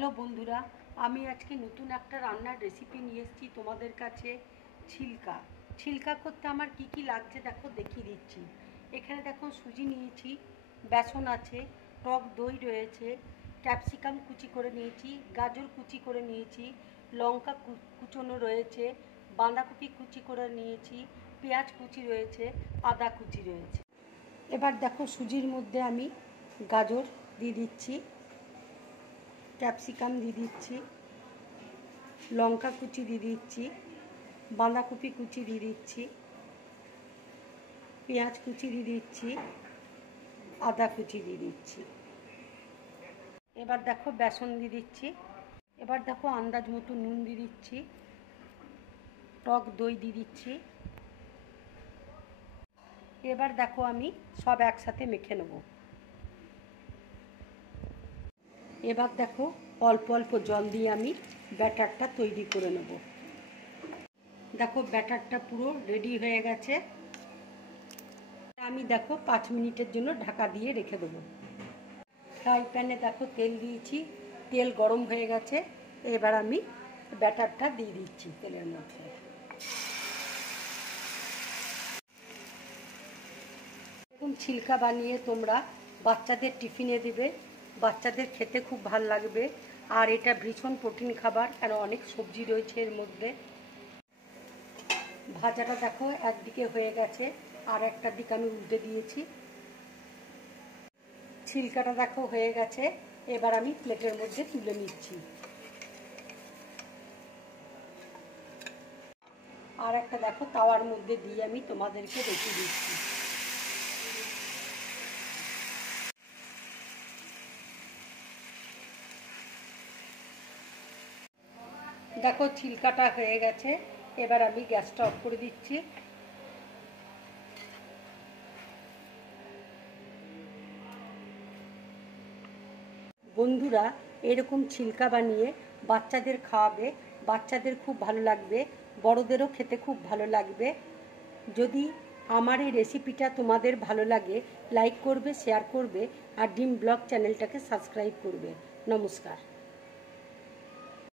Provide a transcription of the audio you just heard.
Hello বন্ধুরা, আমি আজকে নতুন একটা রান্নার রেসিপি নিয়ে এসেছি তোমাদের কাছে। ছিলকা করতে আমার কি কি লাগছে দেখো, দেখিয়ে দিচ্ছি। এখানে দেখো সুজি নিয়েছি, বেসন আছে, টক দই রয়েছে, ক্যাপসিকাম কুচি করে নিয়েছি, গাজর কুচি করে নিয়েছি, লঙ্কা কুচোনো রয়েছে, বাঁধাকপি কুচি করে নিয়েছি, পেঁয়াজ কুচি রয়েছে, আদা কুচি রয়েছে। এবার দেখো সুজির মধ্যে আমি গাজর দিয়ে দিচ্ছি, ক্যাপসিকাম দিয়ে দিচ্ছি, লঙ্কা কুচি দিয়ে দিচ্ছি, বাঁধাকপি কুচি দিয়ে দিচ্ছি, পেঁয়াজ কুচি দিয়ে দিচ্ছি, আদা কুচি দিয়ে দিচ্ছি। এবার দেখো বেসন দিয়ে দিচ্ছি। এবার দেখো আন্দাজ মতো নুন দিয়ে দিচ্ছি, টক দই দিয়ে দিচ্ছি। এবার দেখো আমি সব একসাথে মেখে নেব। এবার দেখো অল্প অল্প জল দিয়ে আমি ব্যাটারটা তৈরি করে নেব। দেখো ব্যাটারটা পুরো রেডি হয়ে গেছে। আমি দেখো 5 মিনিটের জন্য ঢাকা দিয়ে রেখে দেবো। ফ্রাই প্যানে দেখো তেল দিয়েছি, তেল গরম হয়ে গেছে। এবার আমি ব্যাটারটা দিয়ে দিচ্ছি তেলের মধ্যে। এরকম ছিলকা বানিয়ে তোমরা বাচ্চাদের টিফিনে দেবে, বাচ্চাদের খেতে খুব ভালো লাগবে। আর এটা ভীষণ প্রোটিন খাবার, কারণ অনেক সবজি রয়েছে এর মধ্যে। ভাজাটা দেখো একদিকে হয়ে গেছে, আর একটা দিক আমি উল্টে দিয়েছি। ছিলকাটা দেখো হয়ে গেছে। এবার আমি প্লেটের মধ্যে তুলে নিচ্ছি। আর একটা দেখো তাওয়ার মধ্যে দিয়ে আমি তোমাদেরকে দেখিয়ে দিচ্ছি। দেখো ছিলকাটা হয়ে গেছে। এবার আমি গ্যাসটা অফ করে দিচ্ছি। বন্ধুরা, এরকম ছিলকা বানিয়ে বাচ্চাদের খাওয়াবে, বাচ্চাদের খুব ভালো লাগবে, বড়দেরও খেতে খুব ভালো লাগবে। যদি আমার এই রেসিপিটা তোমাদের ভালো লাগে, লাইক করবে, শেয়ার করবে, আর ডিম ব্লগ চ্যানেলটাকে সাবস্ক্রাইব করবে। নমস্কার।